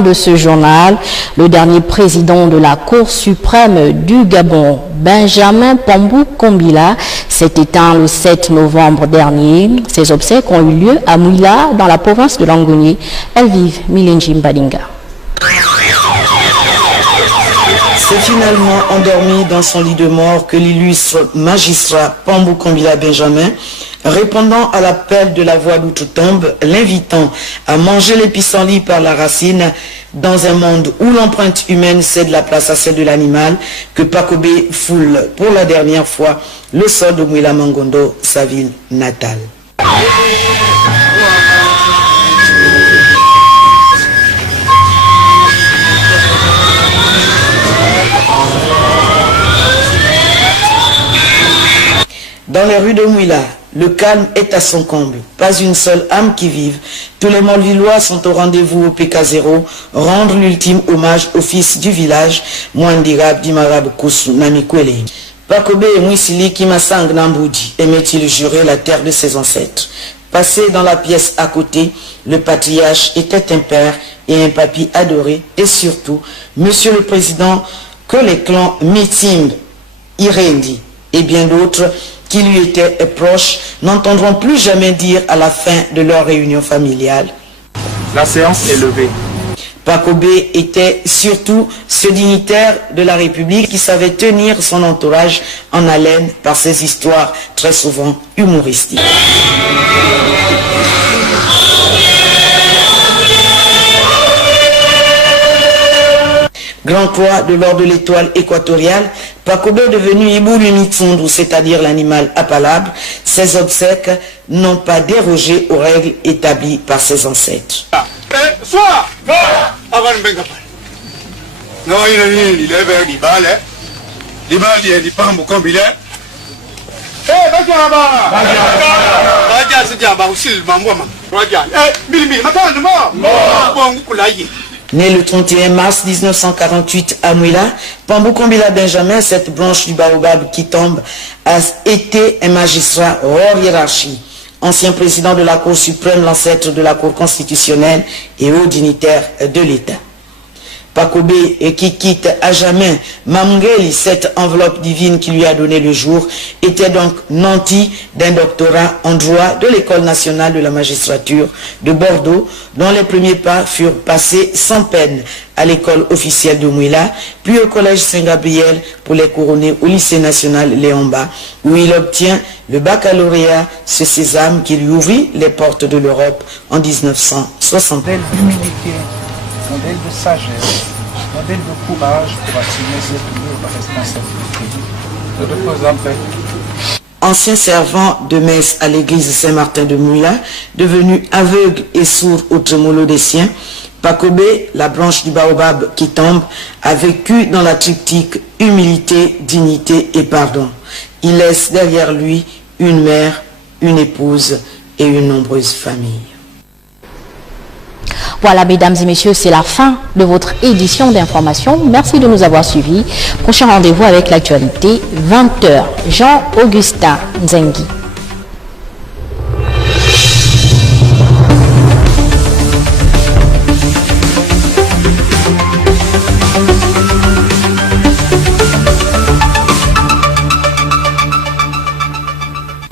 De ce journal, le dernier président de la Cour suprême du Gabon, Benjamin Pambou Kombila, s'est éteint le 7 novembre dernier. Ses obsèques ont eu lieu à Mouila, dans la province de Langouni. Elles vivent Milenji Mbadinga. C'est finalement endormi dans son lit de mort que l'illustre magistrat Pambou Kombila Benjamin, répondant à l'appel de la voix d'outre-tombe, l'invitant à manger les pissenlits par la racine, dans un monde où l'empreinte humaine cède la place à celle de l'animal, que Pakobé foule pour la dernière fois le sol de Mouila Mangondo, sa ville natale. Dans les rues de Mouila, le calme est à son comble. Pas une seule âme qui vive. Tous les Molvillois sont au rendez-vous au PK0, rendre l'ultime hommage au fils du village, Mwandirab Dimarab Koussou Namikwele. Pakobé et Mouissili Kimasang Namboudi aimait-il jurer la terre de ses ancêtres. Passé dans la pièce à côté, le patriarche était un père et un papy adoré, et surtout, Monsieur le Président, que les clans Mitimbe, Irendi et bien d'autres qui lui étaient proches n'entendront plus jamais dire à la fin de leur réunion familiale. La séance est levée. Pakobé était surtout ce dignitaire de la République qui savait tenir son entourage en haleine par ses histoires très souvent humoristiques. Grand croix de l'ordre de l'étoile équatoriale, Pakobé est devenu Iboulu Mitsundu, c'est-à-dire l'animal appalable. Ses obsèques n'ont pas dérogé aux règles établies par ses ancêtres. Né le 31 mars 1948 à Mouila, Pambou Kombila Benjamin, cette branche du baobab qui tombe, a été un magistrat hors hiérarchie, ancien président de la Cour suprême, l'ancêtre de la Cour constitutionnelle et haut dignitaire de l'État. Pakobé, qui quitte à jamais Mamungeli, cette enveloppe divine qui lui a donné le jour, était donc nanti d'un doctorat en droit de l'École nationale de la magistrature de Bordeaux, dont les premiers pas furent passés sans peine à l'école officielle de Mouila, puis au collège Saint-Gabriel pour les couronner au lycée national Léomba, où il obtient le baccalauréat, ce sésame qui lui ouvrit les portes de l'Europe en 1960. Modèle de sagesse, modèle de courage pour assumer cette lourde responsabilité. Je représente ancien servant de messe à l'église Saint-Martin de Mouila, devenu aveugle et sourd au trémolo des siens, Pakobé, la branche du baobab qui tombe, a vécu dans la triptyque humilité, dignité et pardon. Il laisse derrière lui une mère, une épouse et une nombreuse famille. Voilà, mesdames et messieurs, c'est la fin de votre édition d'information. Merci de nous avoir suivis. Prochain rendez-vous avec l'actualité, 20h. Jean-Augustin Nzengi.